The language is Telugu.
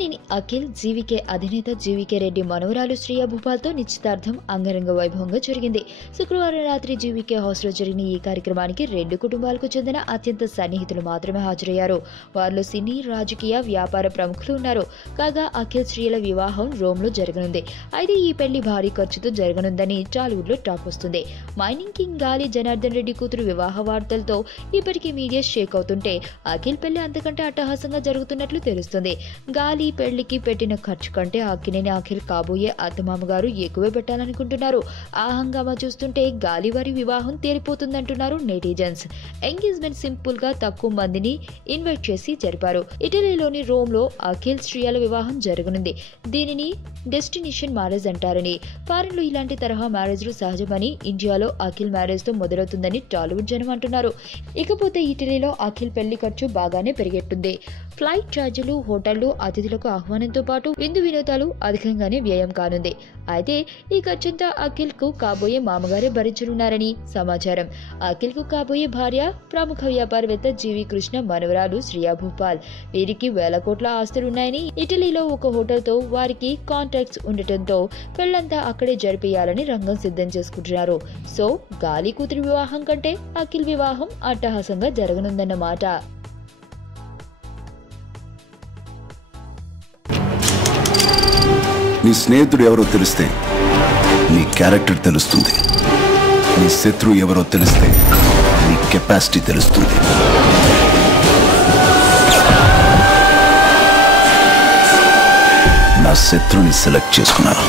అక్కినేని అఖిల్, జీవీకే అధినేత జీవీకే రెడ్డి మనవరాలు శ్రియా భూపాల్తో నిశ్చితార్థం అంగరంగ వైభవంగా జరిగింది. శుక్రవారం రాత్రి జీవీకే హౌస్లో జరిగిన ఈ కార్యక్రమానికి రెండు కుటుంబాలకు చెందిన అత్యంత సన్నిహితులు మాత్రమే హాజరయ్యారు. వారిలో సినీ, రాజకీయ, వ్యాపార ప్రముఖులు ఉన్నారు. కాగా అఖిల్, శ్రియల వివాహం రోమ్లో జరగనుంది. అయితే ఈ పెళ్లి భారీ ఖర్చుతో జరగనుందని టాలీవుడ్లో టాక్ వస్తుంది. మైనింగ్ కింగ్ గాలి జనార్దన్ రెడ్డి కూతురు వివాహ వార్తలతో ఇప్పటికీ మీడియా షేక్ అవుతుంటే అఖిల్ పెళ్లి అంతకంటే అట్టహాసంగా జరుగుతున్నట్లు తెలుస్తుంది. గాలి పెళ్లికి పెట్టిన ఖర్చు కంటే అక్కినేని అఖిల్ కాబోయే అత్తమామగారు ఎక్కువే పెట్టాలనుకుంటున్నారు. ఆ హంగామా చూస్తుంటే గాలి వారి వివాహం తేలిపోతుందంటున్నారు నెటిజన్స్. ఎంగేజ్మెంట్ సింపుల్ గా తక్కువ మందిని ఇన్వైట్ చేసి జరిపారు. ఇటలీలోని రోమ్ లో అఖిల్, శ్రియల వివాహం జరగనుంది. దీనిని డెస్టినేషన్ మ్యారేజ్ అంటారని, ఫారెన్ లో ఇలాంటి తరహా మ్యారేజ్లు సహజమని, ఇండియాలో అఖిల్ మ్యారేజ్ తో మొదలవుతుందని టాలీవుడ్ జనం అంటున్నారు. ఇకపోతే ఇటలీలో అఖిల్ పెళ్లి ఖర్చు బాగానే పెరిగెట్టుంది. ఫ్లైట్ ఛార్జీలు, హోటళ్లు, అతిథులకు ఆహ్వానంతో పాటు విందు వినోదాలు అధికంగానే వ్యయం కానుంది. అయితే ఈ ఖర్చంతా అఖిల్ కు కాబోయే మామగారే భరించనున్నారని సమాచారం. అఖిల్ కు కాబోయే భార్య ప్రముఖ వ్యాపారవేత్త జీవి కృష్ణ మనవరాలు శ్రియా భూపాల్. వీరికి వేల కోట్ల ఆస్తులున్నాయని, ఇటలీలో ఒక హోటల్తో వారికి కాంట్రాక్ట్స్ ఉండటంతో పెళ్లంతా అక్కడే జరిపేయాలని రంగం సిద్ధం చేసుకుంటున్నారు. సో గాలి కూతురి వివాహం కంటే అఖిల్ వివాహం అట్టహాసంగా జరగనుందన్నమాట. నీ స్నేహితుడు ఎవరో తెలిస్తే నీ క్యారెక్టర్ తెలుస్తుంది. నీ శత్రువు ఎవరో తెలిస్తే నీ కెపాసిటీ తెలుస్తుంది. నా శత్రువుని సెలెక్ట్ చేసుకున్నాను.